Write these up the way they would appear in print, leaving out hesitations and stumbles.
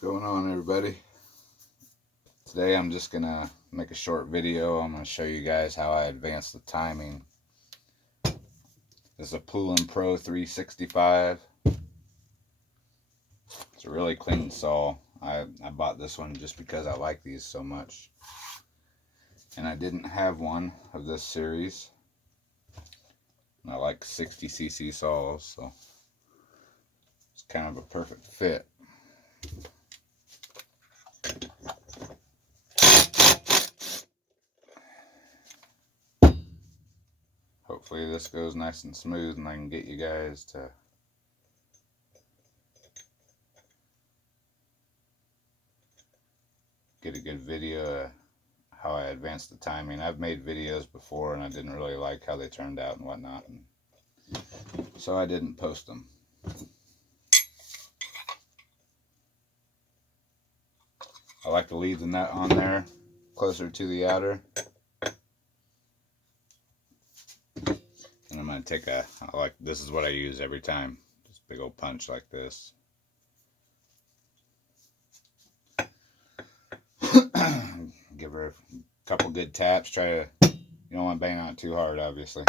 going on, everybody? Today I'm just gonna make a short video. I'm gonna show you guys how I advance the timing. This is a Poulan Pro 365. It's a really clean saw. I bought this one just because I like these so much, and I didn't have one of this series. And I like 60cc saws, so it's kind of a perfect fit. Hopefully this goes nice and smooth and I can get you guys to get a good video of how I advance the timing. I've made videos before and I didn't really like how they turned out and whatnot, and so I didn't post them. I like to leave the nut on there closer to the outer. And I'm going to take this is what I use every time. Just big old punch like this. Give her a couple good taps. You don't want to bang on it too hard, obviously.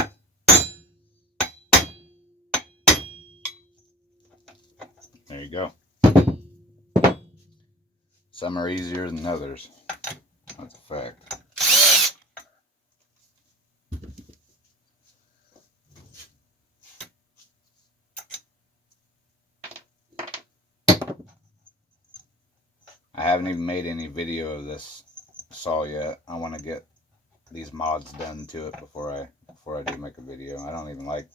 There you go. Some are easier than others. That's a fact. I haven't even made any video of this saw yet. I want to get these mods done to it before I do make a video. I don't even like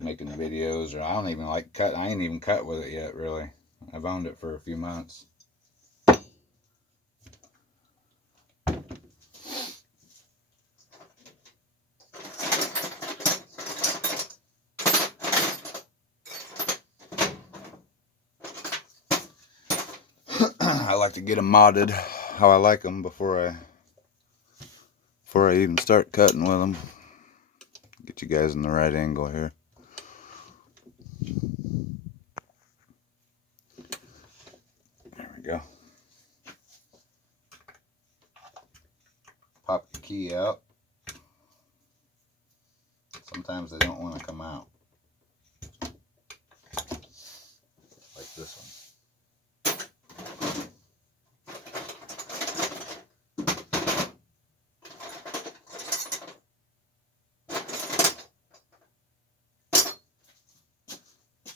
making videos, or I don't even like cut. I ain't even cut with it yet, really. I've owned it for a few months. I like to get them modded how I like them before I even start cutting with them. Get you guys in the right angle here. There we go. Pop the key out. Sometimes they don't want to come out. Like this one.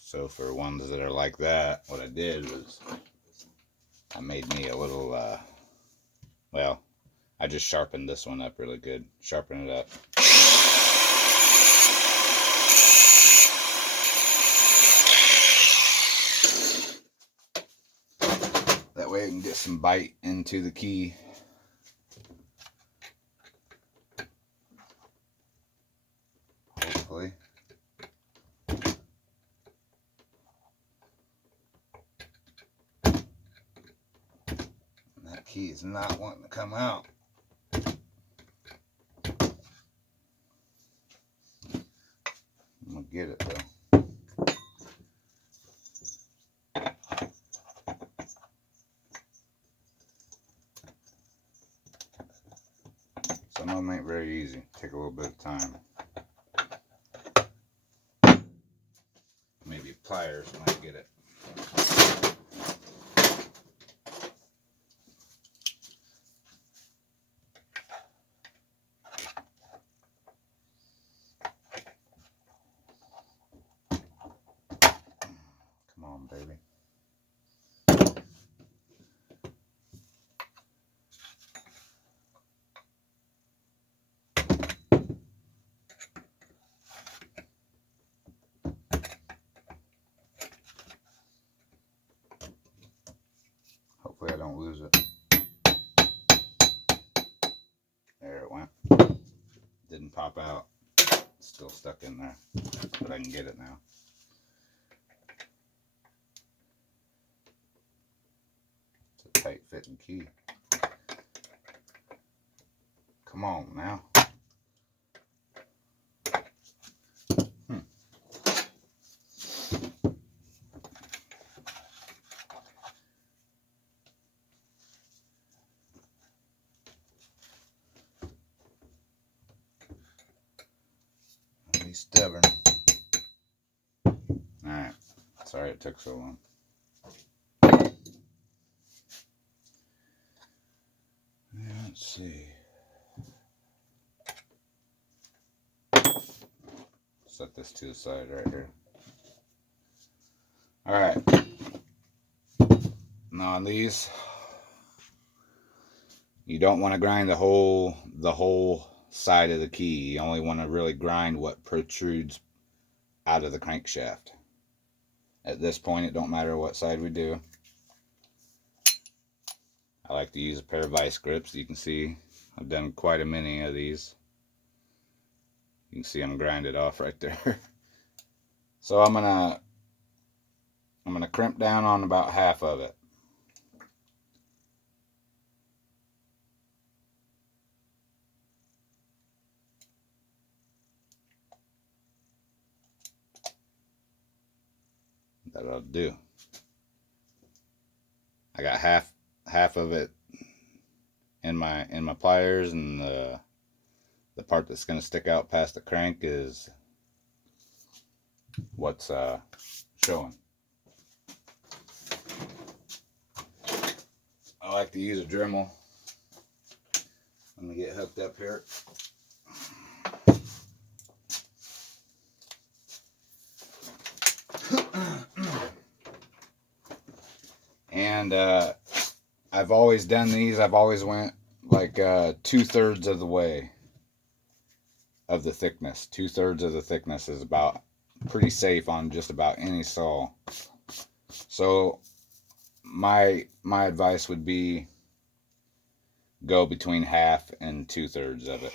So for ones that are like that, what I did was I made me a little, well, I just sharpened this one up really good. Sharpen it up. That way I can get some bite into the key. Hopefully. That key is not wanting to come out. I'm gonna get it though. Some of them ain't very easy. Take a little bit of time. Maybe pliers might get it. Come on, baby. Hopefully I don't lose it. There it went. Didn't pop out. It's still stuck in there. But I can get it now. It's a tight fitting key. Come on now. stubborn. Alright. Sorry it took so long. Let's see. Set this to the side right here. Alright. Now on these, you don't want to grind the whole side of the key. You only want to really grind what protrudes out of the crankshaft. At this point, it don't matter what side we do. I like to use a pair of vice grips. You can see I've done quite a many of these. You can see I'm grinded off right there. So I'm gonna crimp down on about half of it. That'll do. I got half of it in my pliers, and the part that's going to stick out past the crank is what's showing. I like to use a Dremel. Let me get hooked up here. And I've always done these. I've always went like 2/3 of the way of the thickness. 2/3 of the thickness is about pretty safe on just about any saw. So my advice would be go between half and 2/3 of it.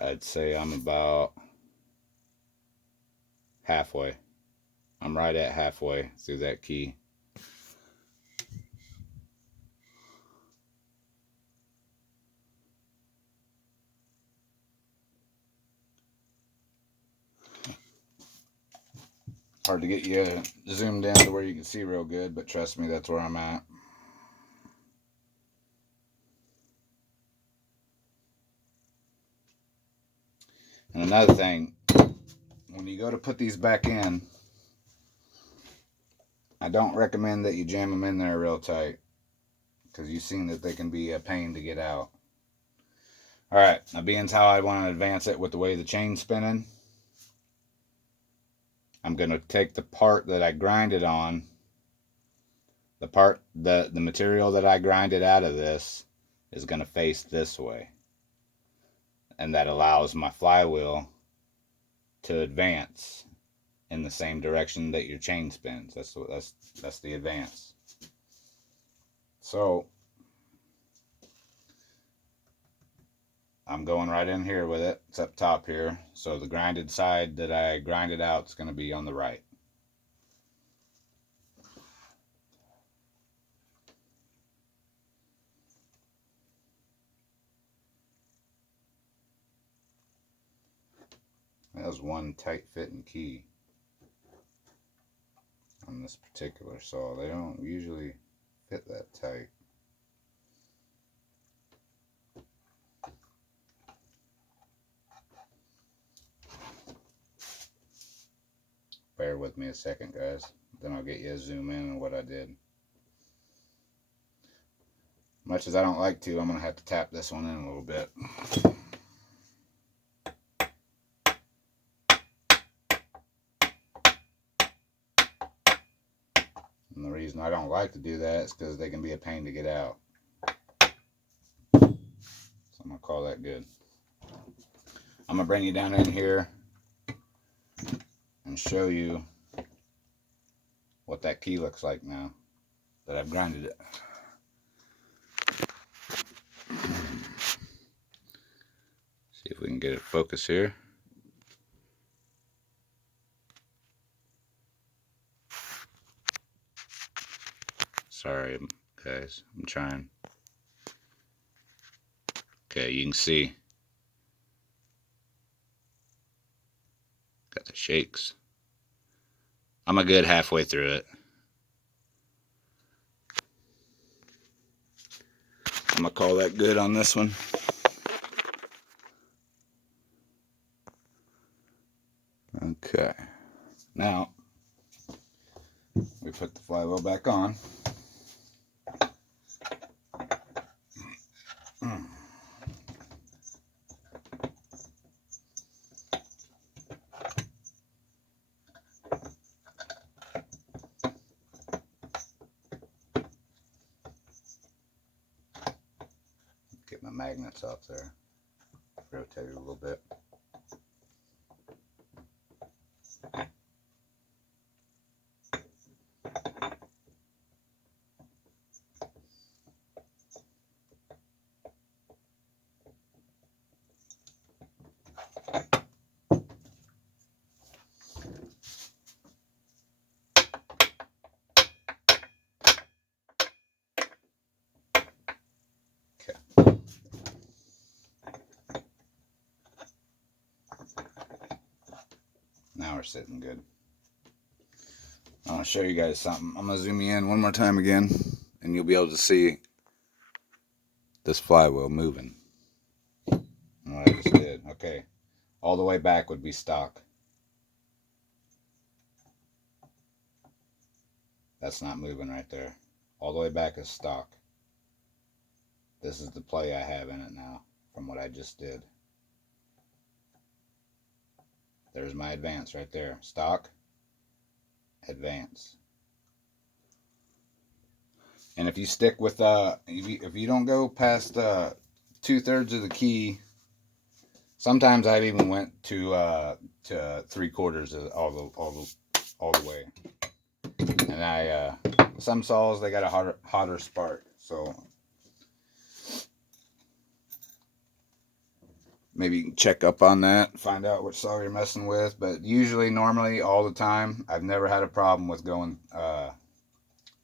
I'd say I'm about halfway. I'm right at halfway through that key. Hard to get you zoomed in to where you can see real good, but trust me, that's where I'm at. And another thing, when you go to put these back in, I don't recommend that you jam them in there real tight, because you've seen that they can be a pain to get out. Alright, now being how I want to advance it with the way the chain's spinning, I'm going to take the part that I grinded on, the material that I grinded out of this is going to face this way. and that allows my flywheel to advance in the same direction that your chain spins. That's the advance. So I'm going right in here with it. It's up top here. So the grinded side that I grinded out is going to be on the right. That was one tight fitting key on this particular saw. They don't usually fit that tight. Bear with me a second, guys. Then I'll get you a zoom in on what I did. Much as I don't like to, I'm going to have to tap this one in a little bit. And the reason I don't like to do that is because they can be a pain to get out. So I'm going to call that good. I'm going to bring you down in here and show you what that key looks like now that I've grinded it. See if we can get it focused here. Sorry, guys, I'm trying. Okay, you can see. Got the shakes. I'm a good halfway through it. I'm gonna call that good on this one. Okay. Now, we put the flywheel back on. Get my magnets off there. Rotate it a little bit. Now we're sitting good. I want to show you guys something. I'm going to zoom you in one more time again, and you'll be able to see this flywheel moving. What I just did. Okay. All the way back would be stock. That's not moving right there. All the way back is stock. This is the play I have in it now from what I just did. There's my advance right there. Stock, advance. And if you stick with, if you don't go past 2/3 of the key, sometimes I've even went to 3/4 of all the way. And some saws, they got a hotter spark, so maybe you can check up on that, find out which saw you're messing with. But usually, normally, all the time, I've never had a problem with going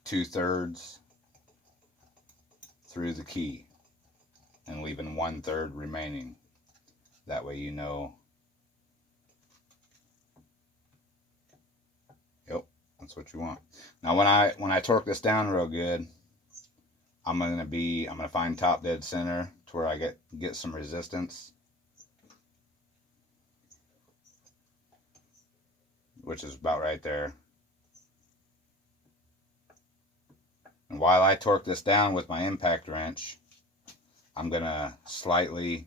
2/3 through the key and leaving 1/3 remaining. That way you know. Yep, that's what you want. Now when I torque this down real good, I'm gonna find top dead center to where I get some resistance, which is about right there. And while I torque this down with my impact wrench, I'm gonna slightly,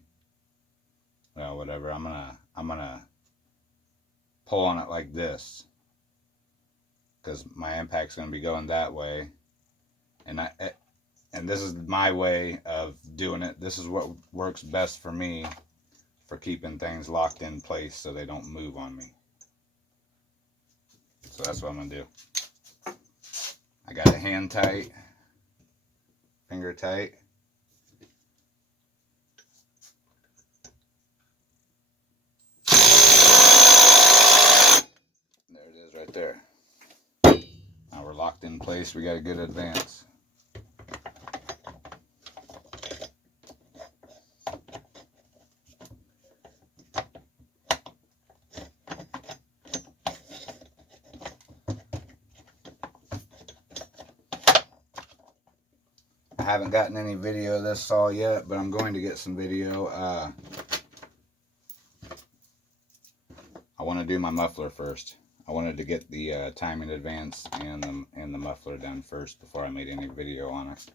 well, whatever. I'm gonna pull on it like this, because my impact's gonna be going that way, and this is my way of doing it. This is what works best for me for keeping things locked in place so they don't move on me. So that's what I'm going to do. I got it hand tight, finger tight. There it is right there. Now we're locked in place. We got a good advance. I haven't gotten any video of this saw yet, but I'm going to get some video. I want to do my muffler first. I wanted to get the timing advance and the muffler done first before I made any video on it.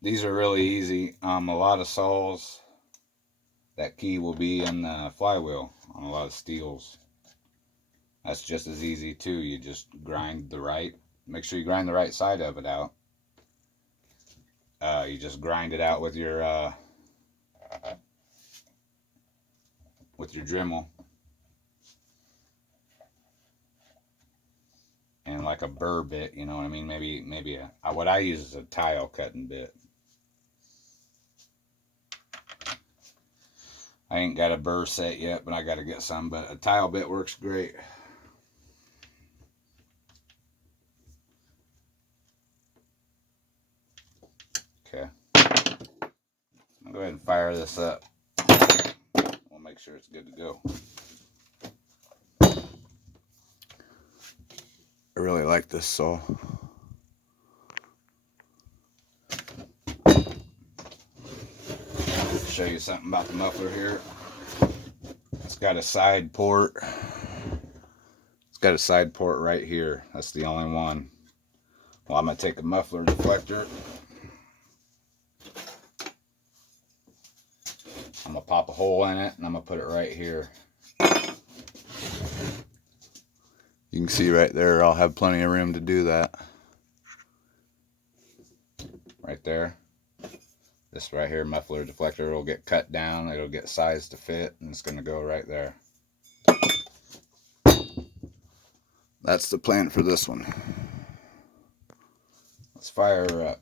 These are really easy. A lot of saws, that key will be in the flywheel on a lot of steels. That's just as easy too. You just grind the right. Make sure you grind the right side of it out. You just grind it out with your Dremel, and like a burr bit. You know what I mean? Maybe what I use is a tile cutting bit. I ain't got a burr set yet, but I got to get some. But a tile bit works great. Okay. I'll go ahead and fire this up. We'll make sure it's good to go. I really like this saw. Show you something about the muffler here. It's got a side port. It's got a side port right here. That's the only one. Well, I'm going to take a muffler deflector. I'm going to pop a hole in it and I'm going to put it right here. You can see right there, I'll have plenty of room to do that. Right there. This right here, muffler deflector, will get cut down. It'll get sized to fit, and it's going to go right there. That's the plan for this one. Let's fire her up.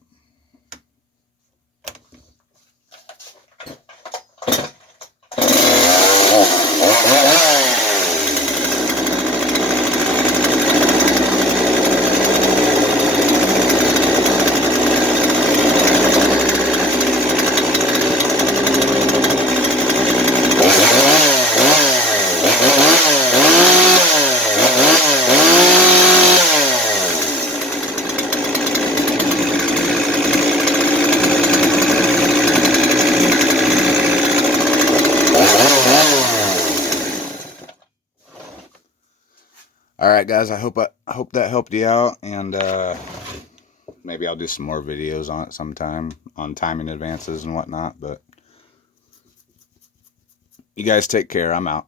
All right, guys, I hope that helped you out, and maybe I'll do some more videos on it sometime on timing advances and whatnot. But you guys take care. I'm out.